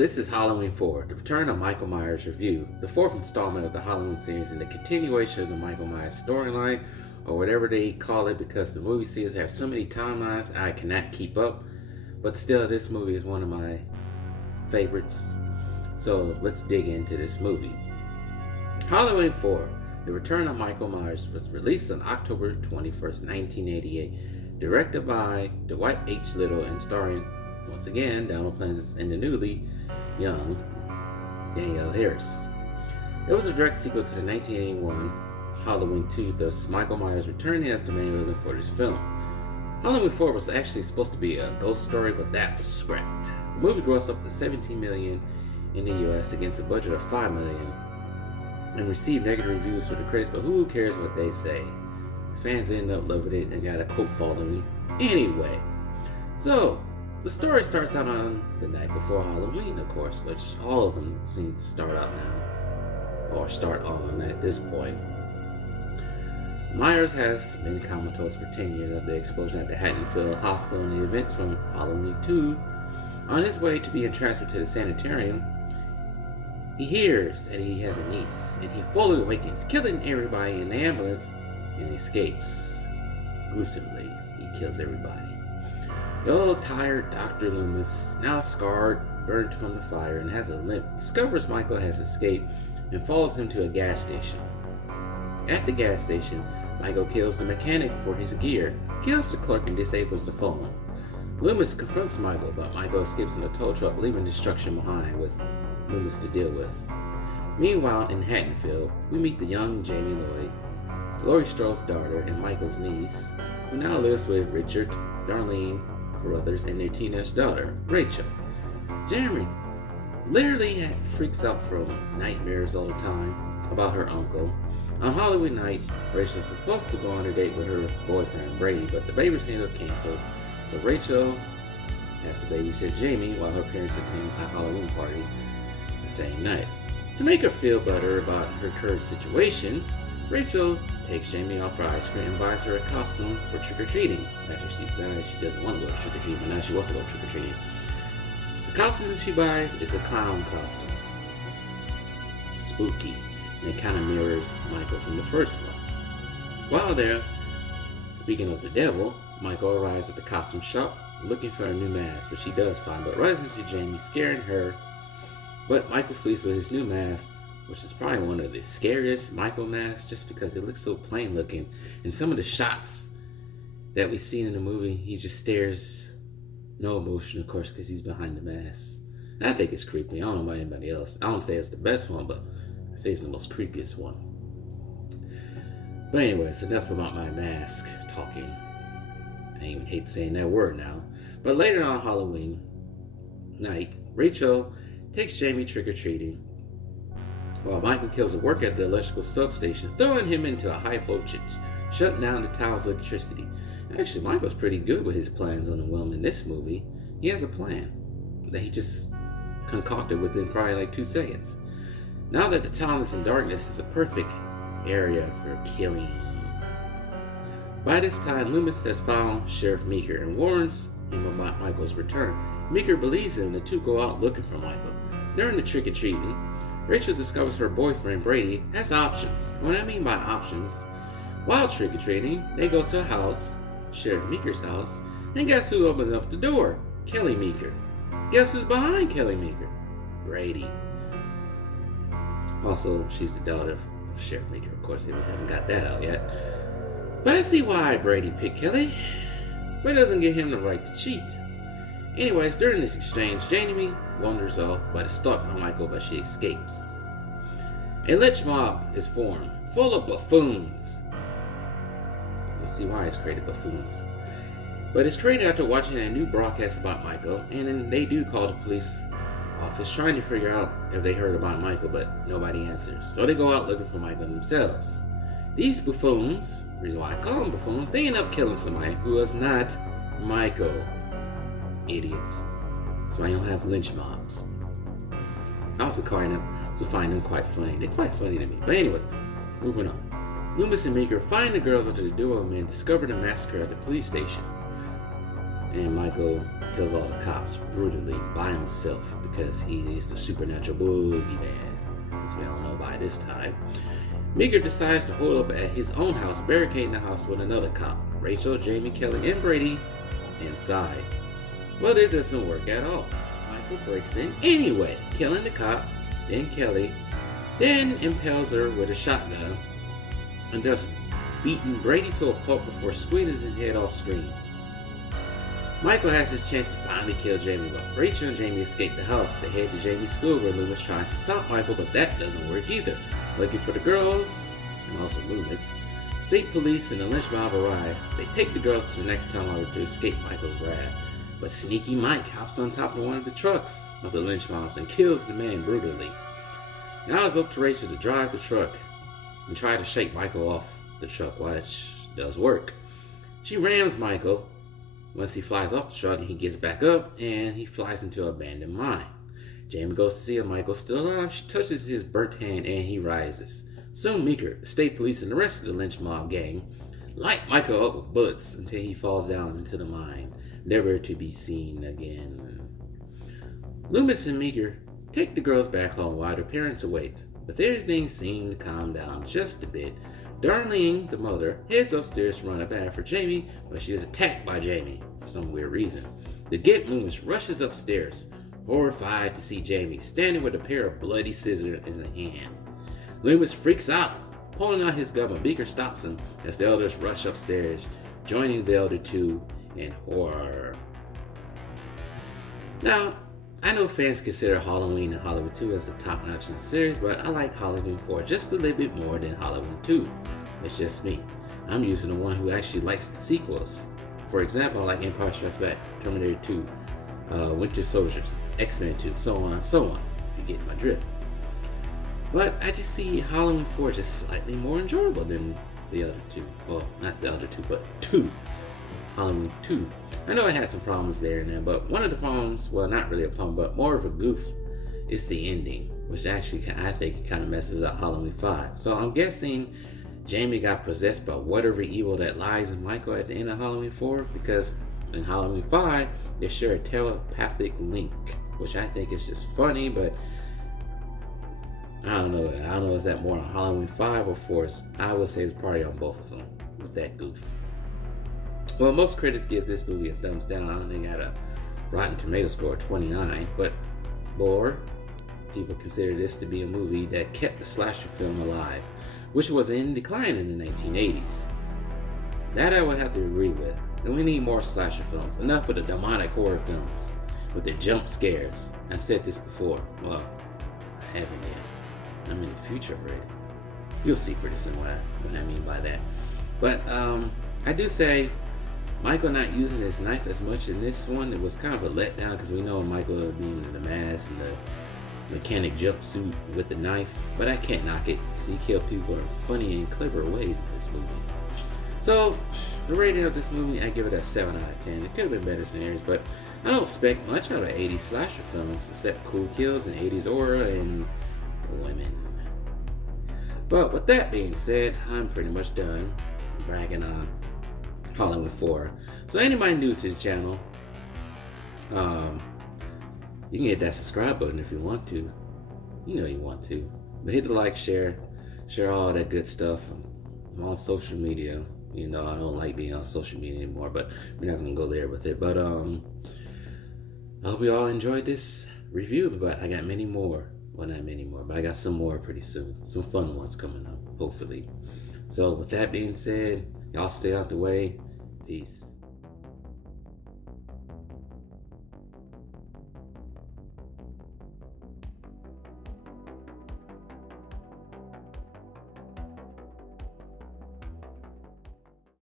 this is Halloween 4, the return of Michael Myers review, the fourth installment of the Halloween series and the continuation of the Michael Myers storyline, or whatever they call it, because the movie series have so many timelines I cannot keep up. But still, this movie is one of my favorites. So let's dig into this movie. Halloween 4, the return of Michael Myers, was released on October 21st, 1988, directed by Dwight H. Little and starring, once again, Donald Pleasence and the newly young Danielle Harris. It was a direct sequel to the 1981 Halloween 2, thus Michael Myers returning as the main villain for this film. Halloween 4 was actually supposed to be a ghost story, but that was scrapped. The movie grossed up to $17 million in the US against a budget of $5 million and received negative reviews for the critics, but who cares what they say? Fans ended up loving it and got a cult following anyway. So, the story starts out on the night before Halloween, of course, which all of them seem to start out now, or start on at this point. Myers has been comatose for 10 years after the explosion at the Haddonfield Hospital and the events from Halloween 2. On his way to being transferred to the sanitarium, he hears that he has a niece, and he fully awakens, killing everybody in the ambulance, and escapes. Gruesomely, he kills everybody. The old tired Dr. Loomis, now scarred, burnt from the fire, and has a limp, discovers Michael has escaped and follows him to a gas station. At the gas station, Michael kills the mechanic for his gear, kills the clerk, and disables the phone. Loomis confronts Michael, but Michael escapes in a tow truck, leaving destruction behind with Loomis to deal with. Meanwhile, in Haddonfield, we meet the young Jamie Lloyd, Laurie Strode's daughter and Michael's niece, who now lives with Richard, Darlene Carruthers, and their teenage daughter, Rachel. Jeremy literally freaks out from nightmares all the time about her uncle. On Halloween night, Rachel is supposed to go on a date with her boyfriend, Brady, but the babysitter cancels, so Rachel has to babysit Jamie while her parents attend a Halloween party the same night. To make her feel better about her current situation, Rachel takes Jamie out for ice cream and buys her a costume for trick-or-treating. After she decides she doesn't want to go trick-or-treating, but now she wants to go trick-or-treating. The costume she buys is a clown costume. Spooky. And it kind of mirrors Michael from the first one. While there, speaking of the devil, Michael arrives at the costume shop looking for a new mask, which she does find, but runs into Jamie, scaring her. But Michael flees with his new mask, which is probably one of the scariest Michael masks, just because it looks so plain looking. And some of the shots that we've seen in the movie, he just stares, no emotion, of course, because he's behind the mask. And I think it's creepy. I don't know about anybody else. I don't say it's the best one, but I say it's the most creepiest one. But anyways, enough about my mask talking. I even hate saying that word now. But later on Halloween night, Rachel takes Jamie trick-or-treating, while Michael kills a worker at the electrical substation, throwing him into a high voltage, shutting down the town's electricity. Actually, Michael's pretty good with his plans on the whim in this movie. He has a plan that he just concocted within probably like 2 seconds. Now that the town is in darkness, it's a perfect area for killing. By this time, Loomis has found Sheriff Meeker and warns him about Michael's return. Meeker believes him, and the two go out looking for Michael. During the trick-or-treating, Rachel discovers her boyfriend, Brady, has options. What I mean by options, while trick-or-treating, they go to a house, Sheriff Meeker's house, and guess who opens up the door? Kelly Meeker. Guess who's behind Kelly Meeker? Brady. Also, she's the daughter of Sheriff Meeker, of course, we haven't got that out yet. But I see why Brady picked Kelly, but it doesn't give him the right to cheat. Anyways, during this exchange, Jamie wanders off by the stalk on Michael, but she escapes. A lynch mob is formed, full of buffoons. You'll see why it's created buffoons. But it's created after watching a new broadcast about Michael, and then they do call the police office trying to figure out if they heard about Michael, but nobody answers. So they go out looking for Michael themselves. These buffoons, the reason why I call them buffoons, they end up killing somebody who is not Michael. Idiots. That's why you don't have lynch mobs. I also find them quite funny. They're quite funny to me. But anyways, moving on. Loomis and Meeker find the girls under the door and discover the massacre at the police station. and Michael kills all the cops brutally by himself because he is the supernatural boogeyman, as we all know by this time. Meeker decides to hold up at his own house, barricading the house with another cop, Rachel, Jamie, Kelly, and Brady inside. Well, this doesn't work at all. Michael breaks in anyway, killing the cop, then Kelly, then impales her with a shotgun, and thus beating Brady to a pulp before squeezing his head off screen. Michael has his chance to finally kill Jamie, but Rachel and Jamie escape the house. They head to Jamie's school where Loomis tries to stop Michael, but that doesn't work either. Looking for the girls, and also Loomis, state police and the lynch mob arrives. They take the girls to the next town over to escape Michael's wrath. But Sneaky Mike hops on top of one of the trucks of the lynch mobs and kills the man brutally. Now it's up to Rachel to drive the truck and try to shake Michael off the truck, which does work. She rams Michael. Once he flies off the truck, he gets back up and he flies into an abandoned mine. Jamie goes to see if Michael's still alive. She touches his burnt hand and he rises. Soon Meeker, the state police, and the rest of the lynch mob gang light Michael up with bullets until he falls down into the mine, never to be seen again. Loomis and Meeker take the girls back home while their parents await, but everything seemed to calm down just a bit. Darlene, the mother, heads upstairs to run a bath for Jamie, but she is attacked by Jamie for some weird reason. The Git Loomis rushes upstairs, horrified to see Jamie standing with a pair of bloody scissors in his hand. Loomis freaks out, pulling out his gun, but Meeker stops him as the elders rush upstairs, joining the elder two in horror. Now, I know fans consider Halloween and Halloween 2 as the top notch of the series, but I like Halloween 4 just a little bit more than Halloween 2. It's just me. I'm usually the one who actually likes the sequels. For example, I like Empire Strikes Back, Terminator 2, Winter Soldiers, X-Men 2, so on and so on. You get my drift. But I just see Halloween 4 just slightly more enjoyable than the other two. Well, not the other two, but 2. Halloween 2. I know it had some problems there and there, but one of the problems, well, not really a problem, but more of a goof, is the ending, which actually I think kind of messes up Halloween 5. So I'm guessing Jamie got possessed by whatever evil that lies in Michael at the end of Halloween 4, because in Halloween 5, they share a telepathic link, which I think is just funny, but I don't know, is that more on Halloween 5 or 4? I would say it's probably on both of them with that goof. Well, most critics give this movie a thumbs down. They got a Rotten Tomato score of 29, but more people consider this to be a movie that kept the slasher film alive, which was in decline in the 1980s. That I would have to agree with. And we need more slasher films. Enough of the demonic horror films with the jump scares. I said this before. Well, I haven't yet. I'm in the future already. You'll see pretty soon what I mean by that. But I do say Michael not using his knife as much in this one, it was kind of a letdown because we know Michael being in the mask and the mechanic jumpsuit with the knife, but I can't knock it because he killed people in funny and clever ways in this movie. So the rating of this movie, I give it a 7 out of 10. It could have been better scenarios, but I don't expect much out of 80s slasher films except cool kills and 80s aura and women. But with that being said, I'm pretty much done bragging on Halloween 4. So anybody new to the channel, you can hit that subscribe button if you want to. You know you want to. But hit the like, share all that good stuff. I'm on social media. You know, I don't like being on social media anymore, but we're not going to go there with it. But I hope you all enjoyed this review, but I got many more. Well, not many more, but I got some more pretty soon. Some fun ones coming up, hopefully. So with that being said, y'all stay out the way. Peace.